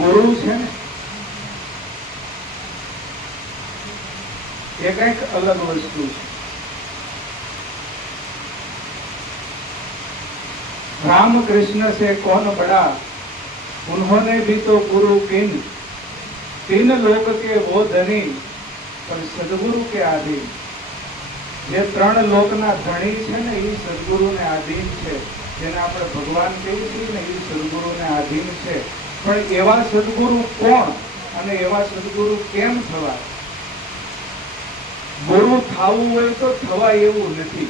ગુરુ છે ને એ કઈક અલગ વસ્તુ છે. राम कृष्ण से कौन बड़ा, उन्होंने भी तो गुरु किन, तीन लोक के वो धनी पर सदगुरु के आधीन. જે ત્રણ લોકના ધણી છે ને એ સદગુરુને આધીન છે. જેને આપણે ભગવાન કહીએ છીએ ને એ સદગુરુને આધીન છે. પણ એવા સદગુરુ કોણ અને એવા સદગુરુ કેમ થવા? ગુરુ થવું હોય તો થવા એવું નથી.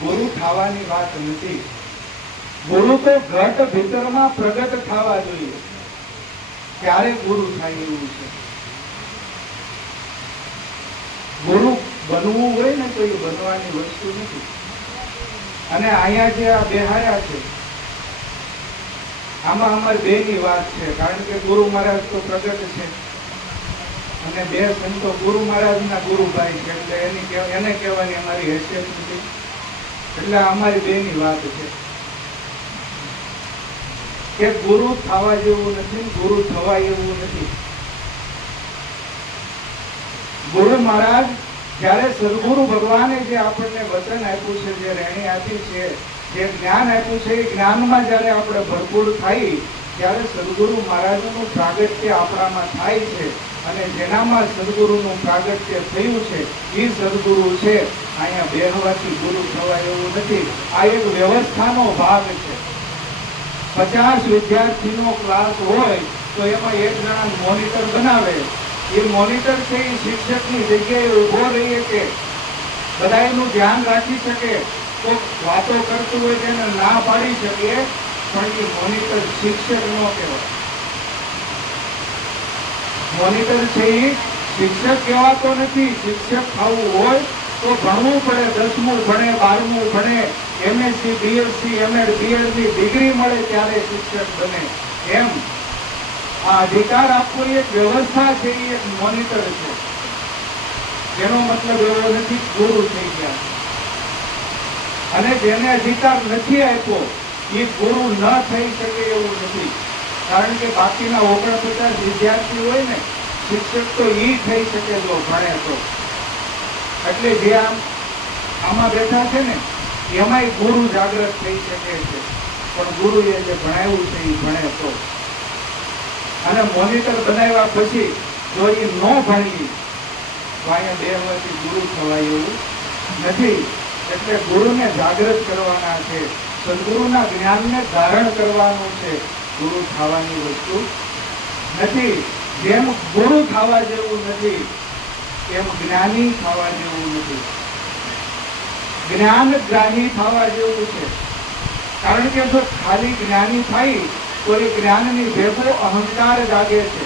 ગુરુ થવાની વાત નથી. ગુરુ તો ઘટ ભીતરમાં પ્રગટ થવા જોઈએ ત્યારે ગુરુ થાય એવું છે. ગુરુ બનવું હોય ને તો એ બનવાની વસ્તુ નથી. અને અહીંયા જે આ બેહાયા છે આમાં અમારી બે ની વાત છે. કારણ કે ગુરુ મહારાજ તો પ્રગટ છે અને બે સંતો ગુરુ મહારાજ ના ગુરુભાઈ છે એટલે એને કહેવાની અમારી હેસિયત નથી. એટલે અમારી બે ની વાત છે કે ગુરુ થવા જેવું નથી, ગુરુ થવા એવું નથી. ગુરુ મહારાજ જ્યારે સદગુરુ ભગવાને જે આપણને વચન આપ્યું છે, જે રેણી આપી છે, જે જ્ઞાન આપ્યું છે, એ જ્ઞાનમાં જ્યારે આપણે ભરપૂર થાય ત્યારે સદગુરુ મહારાજનું પ્રાગટ્ય આપણામાં થાય છે. અને જેનામાં સદગુરુનું પ્રાગટ્ય થયું છે એ સદગુરુ છે. અહીંયા બેહવાથી ગુરુ થવા એવું નથી. આ એક વ્યવસ્થાનો ભાગ છે. 50 વિદ્યાર્થીનો ક્લાસ હોય તો એમાં એક જણા મોનિટર બનાવે. એ મોનિટર છે એ શિક્ષકની જગ્યાએ ઉભો રહીએ કે બધાનું ધ્યાન રાખી શકે, તો વાતો કરતું હોય તેને ના પાડી શકે, પણ એ મોનિટર શિક્ષક ન કહેવાય. મોનિટર છે એ શિક્ષક કહેવાતો નથી. શિક્ષક થવું હોય તો ભણવું પડે. 10મું ભણે, 12મું ભણે, એમએસસી, બીએસસી, એમએડ, બીએડ ની ડિગ્રી મળે ત્યારે શિક્ષક બને. એમ આ અધિકાર આપવો એક વ્યવસ્થા છે, એ એક મોનિટર છે. એનો મતલબ એવો નથી ગુરુ થઈ ગયા. અને જેને અધિકાર નથી આપ્યો એ ગુરુ ન થઈ શકે એવું નથી. કારણ કે બાકીના 49 વિદ્યાર્થી હોય ને, શિક્ષક તો એ થઈ શકે જો ભણે તો. એટલે જે આમાં બેઠા છે ને એમાંય ગુરુ જાગૃત થઈ શકે છે. પણ ગુરુએ જે ભણાવ્યું છે એ ભણે તો. અને મોનિટર બનાવ્યા પછી જો એ ન ભણી તો અહીંયા બેહવાથી ગુરુ થવાય એવું નથી. એટલે ગુરુને જાગૃત કરવાના છે, સદગુરુના જ્ઞાનને ધારણ કરવાનું છે. ગુરુ થવાની વસ્તુ નથી. જેમ ગુરુ થવા જેવું નથી એમ જ્ઞાની થવા જેવું નથી. જ્ઞાન જ્ઞાની થવા જેવું છે. કારણ કે જો ખાલી જ્ઞાની થાય તો એ જ્ઞાનની ભેગો અહંકાર જાગે છે.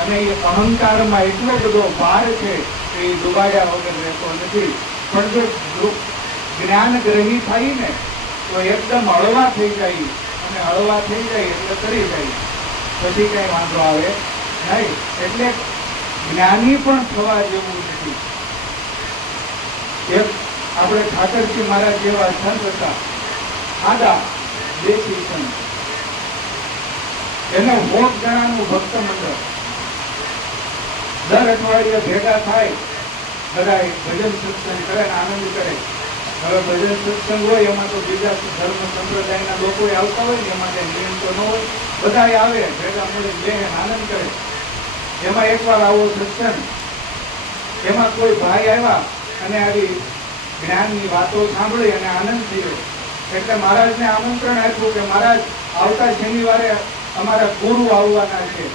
અને એ અહંકારમાં એટલો બધો ભાર છે કે એ ડૂબાડ્યા વગર રહેતો નથી. પણ જો જ્ઞાન ગ્રહી થાય ને તો એકદમ હળવા થઈ જાય. અને હળવા થઈ જાય એટલે કરી જાય, પછી કઈ વાંધો આવે નહીં. એટલે જ્ઞાની પણ થવા જેવું નથી. એક આપણે ઠાકરજી મહારાજ જેવા સંત હતા, સાદા દેશી સંત. એને 100 જણાનું ભક્ત મંડળ. દર અઠવાડિયે ભેગા થાય, બધા ભજન સત્સંગ કરે, આનંદ કરે. હવે ભજન સત્સંગ હોય એમાં તો બીજા ધર્મ સંપ્રદાયના લોકો આવતા હોય ને, એમાં કઈ નિયમ તો ન હોય. બધા આવે ભેગા મળી બે આનંદ કરે. એમાં એકવાર આવો સત્સંગ, એમાં કોઈ ભાઈ આવ્યા અને આવી જ્ઞાનની વાતો સાંભળી અને આનંદ થયો. એટલે મહારાજને આમંત્રણ આપ્યું કે મહારાજ આવતા શનિવારે અમારા ગુરુ આવવાના છે,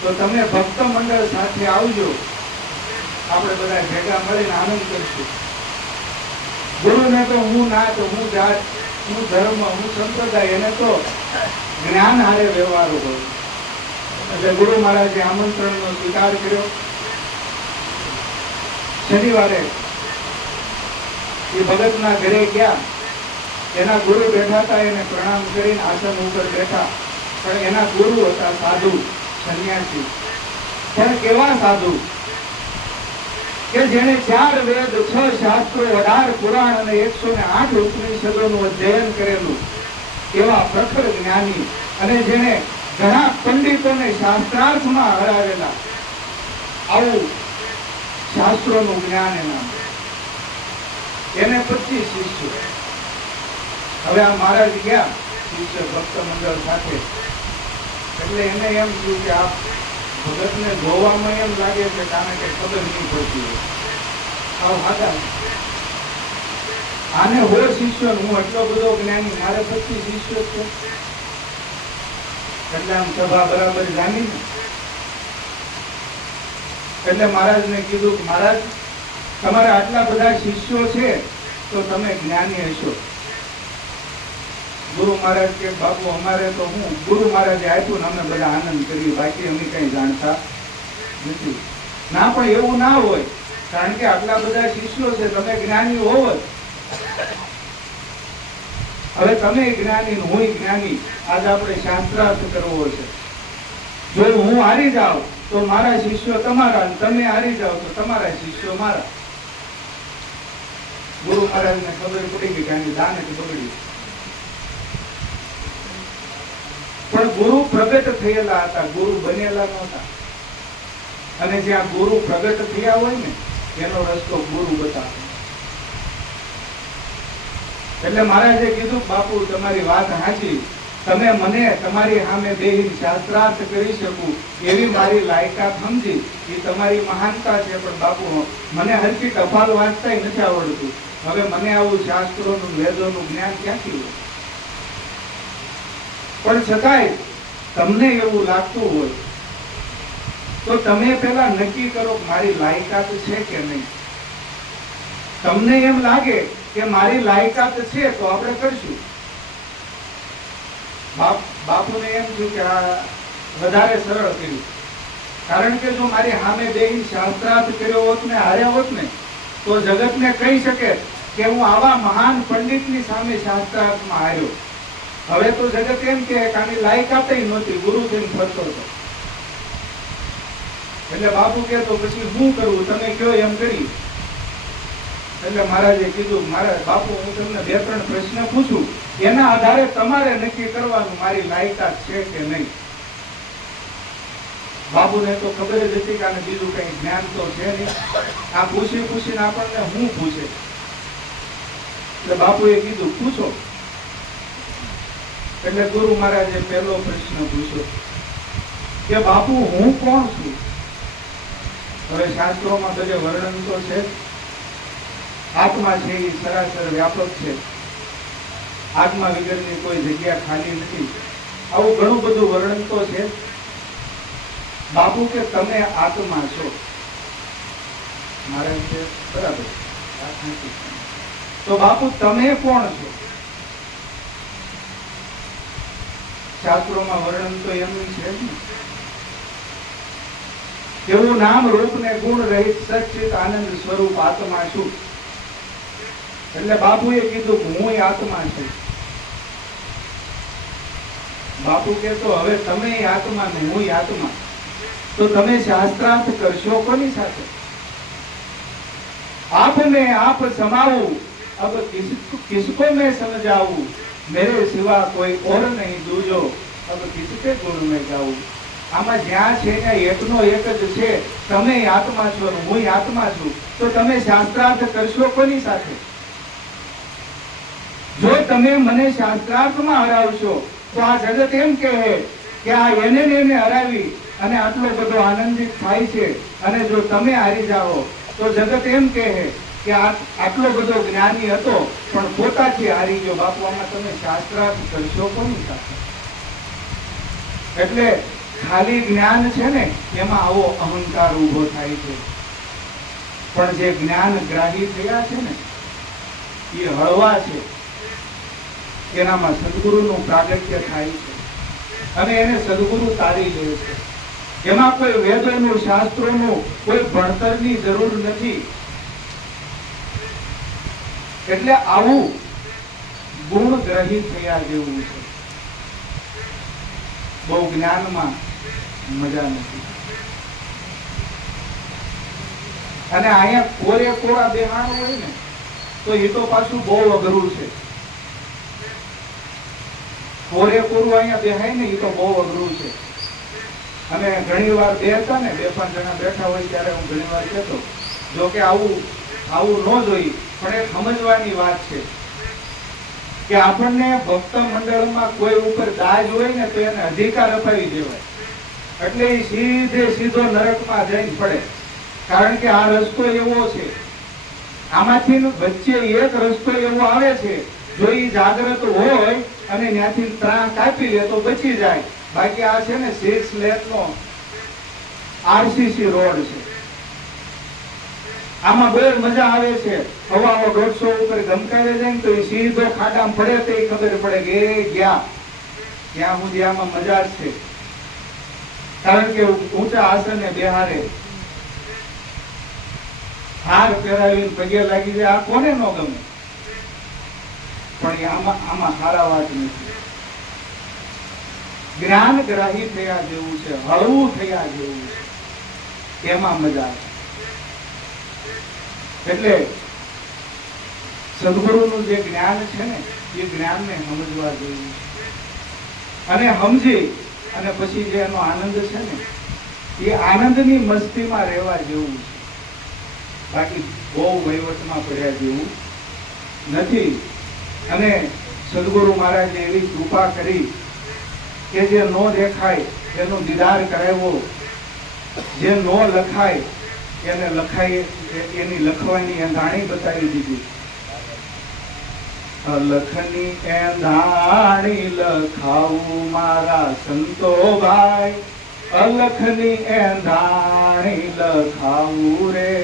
તો તમે ભક્ત મંડળ સાથે આવજો, આપણે બધા ભેગા મળીને આનંદ કરીશું. ગુરુને તો હું નાત, હું જાત, હું ધર્મ, હું સંપ્રદાય, એને તો જ્ઞાન હારે વ્યવહાર હોય. એટલે ગુરુ મહારાજે આમંત્રણનો સ્વીકાર કર્યો. શનિવારે એ ભગતના ઘરે ગયા. એના ગુરુ બેઠા હતા, એને પ્રણામ કરીને આસન ઉપર બેઠા. પણ એના ગુરુ હતા સાધુ, સંન્યાસી. પણ કેવા સાધુ કે જેને 4 વેદ, 6 શાસ્ત્રો, 18 પુરાણ અને 108 ઉપનિષદોનું અધ્યયન કરેલું એવા પ્રખર જ્ઞાની. અને જેને ઘણા પંડિતોને શાસ્ત્રાર્થમાં હરાવેલા. આવું શાસ્ત્રોનું જ્ઞાન એના, એને 25 શિષ્યો. હવે આ મહારાજ ગયા શિષ્ય ભક્ત મંડળ સાથે, એટલે એને એમ થયું કે આ ભગતને જોવામાં એમ લાગે છે કે આને કઈ ખબર નહીં પડતી હોય. આવ હાદા આને હોય શિષ્યો, હું એટલો બધો જ્ઞાની, મારે 25 શિષ્યો છે. એટલે આમ સભા બરાબર જામી ને, એટલે મહારાજને કીધું કે મહારાજ તમારા આટલા બધા શિષ્યો છે તો તમે જ્ઞાની હશો. ગુરુ મહારાજ કે બાપુ અમારે તો હું, ગુરુ મહારાજે આપ્યું ને અમે બધા આનંદ કર્યો, બાકી અમે કઈ જાણતા નથી. ના, પણ એવું ના હોય, કારણ કે આટલા બધા શિષ્યો છે, તમે જ્ઞાની હોવ. હવે તમે જ્ઞાની, હું જ્ઞાની, આજ આપણે શાસ્ત્રાર્થ કરવો છે. જો હું હારી જાઉં તો મારા શિષ્યો તમારા, તમે હારી જાઓ તો તમારા શિષ્યો મારા. ગુરુ મહારાજને ખબર પડી ગઈ કે આની દાનત બગડી. પણ ગુરુ પ્રગટ થયેલા હતા, ગુરુ બનેલા નહોતા. અને જ્યાં ગુરુ પ્રગટ થયા હોય ને એનો રસ્તો ગુરુ બતાવે. એટલે મહારાજે કીધું બાપુ તમારી વાત સાચી, તમે મને તમારી સામે બેહીને શાસ્ત્રાર્થ કરી શકું એવી મારી લાયકાત સમજી, એ તમારી મહાનતા છે. પણ બાપુ મને હરકી ટપાલ વાંચતા નથી આવડતું. હવે મને આવું શાસ્ત્રોનું વેદોનું જ્ઞાન ક્યાંથી હોય? પણ છતાંય તમને એવું લાગતું હોય તો તમે પેલા નક્કી કરો મારી લાયકાત છે કે નહીં. તમને એમ લાગે કે મારી લાયકાત છે તો આપણે કરશું. બાપુને એમ થયું કે આ વધારે સરળ કર્યું, કારણ કે જો મારી સામે બેહીને શાસ્ત્રાર્થ કર્યો હોત ને, હાર્યા હોત ને, તો જગતને કહી શકે કે હું આવા મહાન પંડિતની સામે શાસ્ત્રાર્થમાં હાર્યો. હવે તો જગત એમ કે આની લાયકાત નહોતી, ગુરુ થઈને ફરતો હતો. એટલે બાપુ કે તો પછી શું કરવું, તમે કયો એમ કરી. એટલે મહારાજે કીધું મહારાજ બાપુ હું તમને 2-3 પ્રશ્ન પૂછું, એના આધારે તમારે નક્કી કરવાનું મારી લાયકાત છે કે નહીં. બાપુને તો ખબર જ હતી કે આને બીજું કઈ જ્ઞાન તો છે નહીં, આ પૂછીને આપણને હું પૂછે. એટલે બાપુએ કીધું પૂછો. એટલે ગુરુ મહારાજે પહેલો પ્રશ્ન પૂછ્યો કે બાપુ હું કોણ છું? હવે શાસ્ત્રોમાં બધે વર્ણન તો છે, આત્મા છે એ સરાસર વ્યાપક છે, આત્મા વગરની કોઈ જગ્યા ખાલી નથી, આવું ઘણું બધું વર્ણન તો છે. બાપુ કે તમે આત્મા છો. મારે કે બરાબર, તો બાપુ તમે કોણ છો? શાસ્ત્રોમાં વર્ણન તો એમનું છે ને, એવું નામ રૂપ ને ગુણ રહિત સચ્ચિત આનંદ સ્વરૂપ આત્મા છું. એટલે બાપુએ કીધું હું આત્મા છું. બાપુ કે તો હવે તમે આત્મા ને હું આત્મા, તો તમે શાસ્ત્રાર્થ કરશો કોની સાથે? आप में आप समाऊं, अब किसको मैं समझाऊं, मेरे सिवा कोई और नहीं दूजो, अब किसके गुण में गाऊं. આમાં જ્યાં છે ને એકનો એક જ છે, તમે આત્મા છો ને હું આત્મા છું, તો તમે શાસ્ત્રાર્થ કરશો કોની સાથે? જો તમે મને શાસ્ત્રાર્થમાં હરાવશો તો આ જગત એમ કહે કે આ એને હરાવી અને આટલો બધો આનંદિત થાય છે, અને જો તમે હારી જાઓ તો જગત એમ કહે કે આટલો બધો જ્ઞાની હતો પણ પોતાથી હારી ગયો. બાપુ આમાં તમે શાસ્ત્રાર્થ કરશો કોની સાથે? એટલે ખાલી જ્ઞાન છે ને એમાં આવો અહંકાર ઉભો થાય છે, પણ જે જ્ઞાન ગ્રાહી થયા છે ને એ હળવા છે, એનામાં સદગુરુનું પ્રાગટ્ય થાય છે અને એને સદગુરુ તારી લે છે. એમાં કોઈ વેદોનું શાસ્ત્રોનું કોઈ ભણતરની જરૂર નથી. એટલે આવું ગુણ ગ્રહિત થયા જેવું છે. બહુ જ્ઞાનમાં મજા નથી. અને અહીંયા કોરે કોરા બેહાણ હોય ને તો એ તો પાછું બહુ અઘરું છે. પૂરેપૂરું અહીંયા બેહાય ને એ તો બહુ અઘરું છે. અને ઘણી વાર બે હતા ને 2-5 જણા બેઠા હોય ત્યારે હું ઘણી વાર કહેતો, જો કે આવું ન જોઈએ, પણ એ સમજવાની વાત છે કે આપણને ભક્ત મંડળમાં કોઈ ઉપર દાજ હોય ને તો એને અધિકાર અપાવી દેવાય, એટલે એ સીધો નરકમાં જઈને પડે. કારણ કે આ રસ્તો એવો છે, આમાંથી વચ્ચે એક રસ્તો એવો આવે છે, જો એ જાગ્રત હોય અને ત્યાંથી ત્રાણ કાપી લે તો બચી જાય. બાકી આ છે ને 6 લેનનો આરસીસી રોડ છે. આમાં બહુ મજા આવે છે. હવા 150 ઉપર ગમકાવે જાય ને તો એ સીધો ખાડામાં પડે તો એ ખબર પડે કે ગયા ત્યાં સુધી આમાં મજા જ છે. કારણ કે ઊંચા આસને બેહારે, હાર પહેરાવીને પગે લાગી જાય, આ કોને ન ગમે? પણ આમાં સારા વાત નથી. જ્ઞાનગ્રાહી થયા જેવું છે, હળવું થયા જેવું છે, એમાં મજા આવે. એટલે સદગુરુનું જે જ્ઞાન છે ને એ જ્ઞાનને સમજવા જેવું છે. અને સમજી અને પછી જે એનો આનંદ છે ને એ આનંદની મસ્તીમાં રહેવા જેવું છે. બાકી બહુ વહીવટમાં પડ્યા જેવું નથી. અને સદગુરુ મહારાજે એવી કૃપા કરી કે જે ન દેખાય એનો દીદાર કરાવ્યો, જે ન લખાય એને લખાય, એની લખવાની એંધાણી બતાવી દીધી. લખની એંધાણી લખાવું મારા સંતો ભાઈ, અલખની એંધાણી લખાવું રે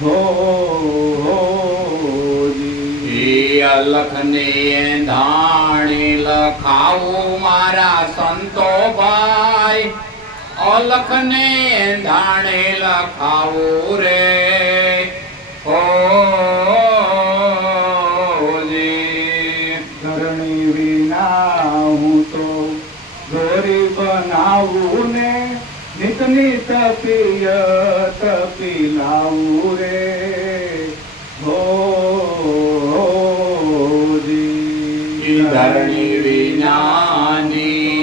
હોજી. અલખની એંધાણી લખાવું મારા સંતો ભાઈ, અલખને એંધાણી લખાવું રે હોજી. ધરણી વિના હું તો દોરી બનાવું ને નિત નિત તપી લાવું રે હોજી. ધરણી વિનાની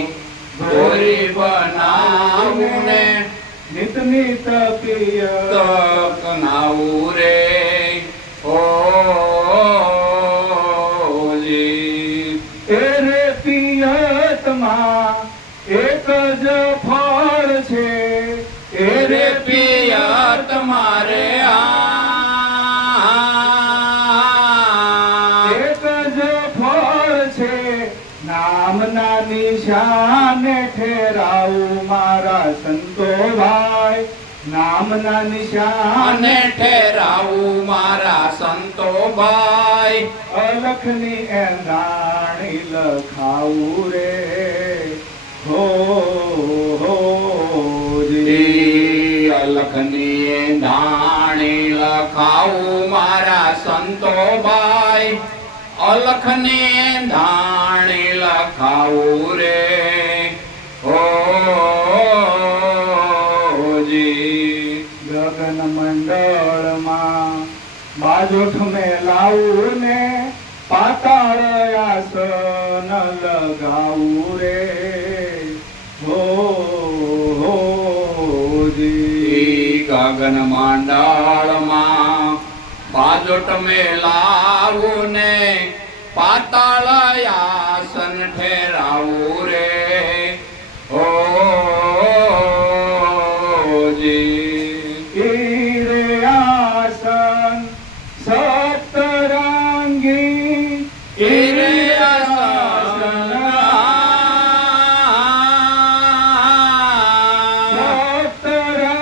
દોરી બનાવું ને નિત નિત તપનાવું રે હોજી. એરે પિયતમાં એક જ ફળ છે, એરે પિયત મારે એક જ ફળ છે, નામના નિશાને ઠેરાવું મારા સંતો ભાઈ, નામના નિશાને અને ઠેરાવું મારા સંતો ભાઈ, અલખની એંધાણી લખાવું રે હોજી. અલખની એંધાણી લખાવું મારા સંતો ભાઈ, અલખની એંધાણી લખાવું રે હોજી. ગગન મંડળમાં બાજોઠ મેં લાવું ને પાતાળ આસન લગાવું રે હોજી. ગગન મંડળમાં બાજોટ મેલાવું ને પાતાળ આસન ઠેરાવું રે હોજી. રે આસન સપ્તરંગી, રે આસન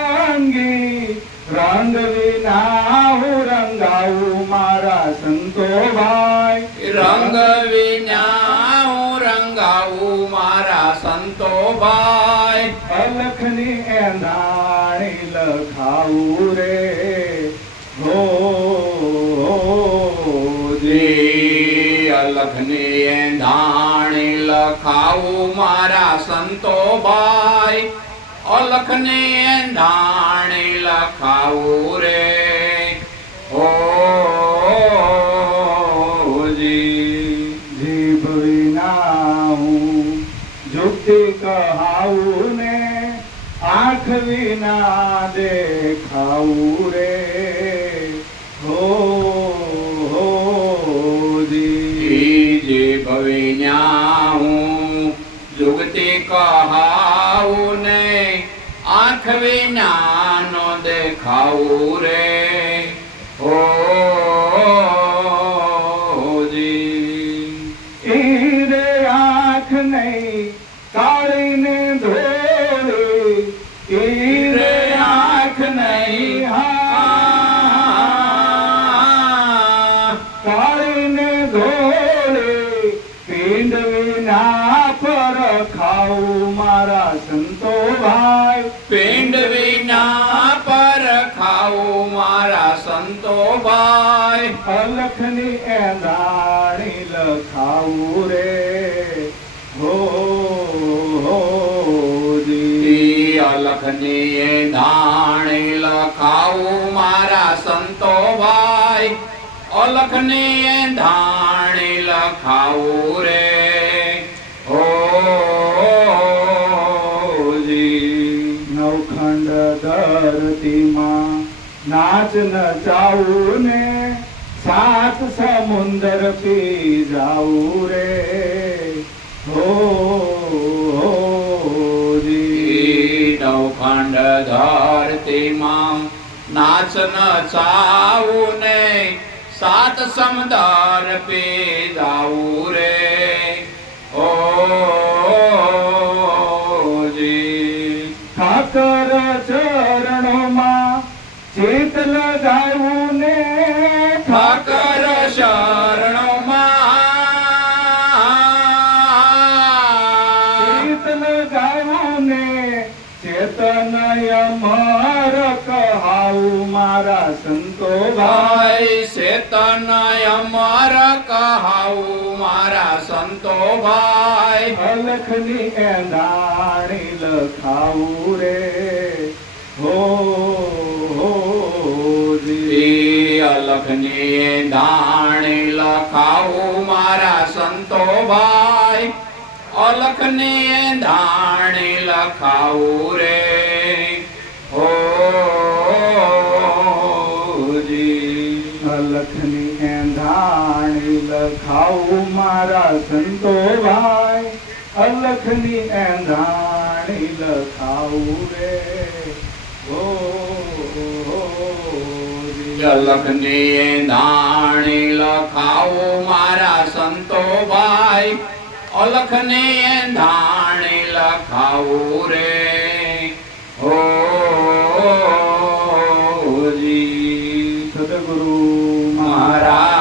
સપ્તરંગી, રંગ વિના હું રંગાવું મારા સંતો ભાઈ, રંગ વિના હું રંગાવું મારા સંતો ભાઈ, અલખની એંધાણી લખાવું રે હોજી. અલખની એંધાણી લખાવું મારા સંતો ભાઈ, અલખની એંધાણી લખાવું રે હોજી. જીભ વિના જુગતી કહાવું ને આંખ વિના દેખાવું રે હો જી. જે ભવિન્યા હું જુગતી કહાવું ને આંખ વિના નો દેખાવું રે ઓ જી. ઈ રે આંખ નહીં કાળીને ધોળી ઈ રે આંખ નહીં કાળીને ધોળી પિંડ વિના પર ખાવું મારા સંતો ભાઈ પિંડ વિના પર ખાવું મારા સંતો ભાઈ અલખની એંધાણી લખાવું રે હો જી. અલખની ધાણી લખાવું મારા સંતો ભાઈ અલખની ધાણી લખાવું રે ઓ જી. નવખંડ ધરતીમાં નાચ નચાવું ને સાત સમુંદર પી જાવું રે હો જી. નવખંડ ધરતીમાં નાચ નચાવું ને સાત સમદર પી જાવું રે ઓ જી. ઠાકર ચરણોમાં ચેત લગાવું ને ઠાકર શરણોમાં ચેત લગાવું ને ચેતનય અમર કહાવું મારા સંતો ભાઈ ભાઈ ચેતનય અમર કહાવું મારા સંતો ભાઈ અલખની એંધાણી લખાવું રે હો જી. અલખની ધાણી લખાવું મારા સંતો ભાઈ અલખની ધાણી લખાવું રે હો જી. અલખની એંધાણી લખાવું મારા સંતો ભાઈ અલખની એંધાણી લખાવું રે હો જી. અલખની ધાણી લખાવું મારા સંતો ભાઈ અલખની ધાણી લખાવું રે હો જી. સદગુરુ મહારાજ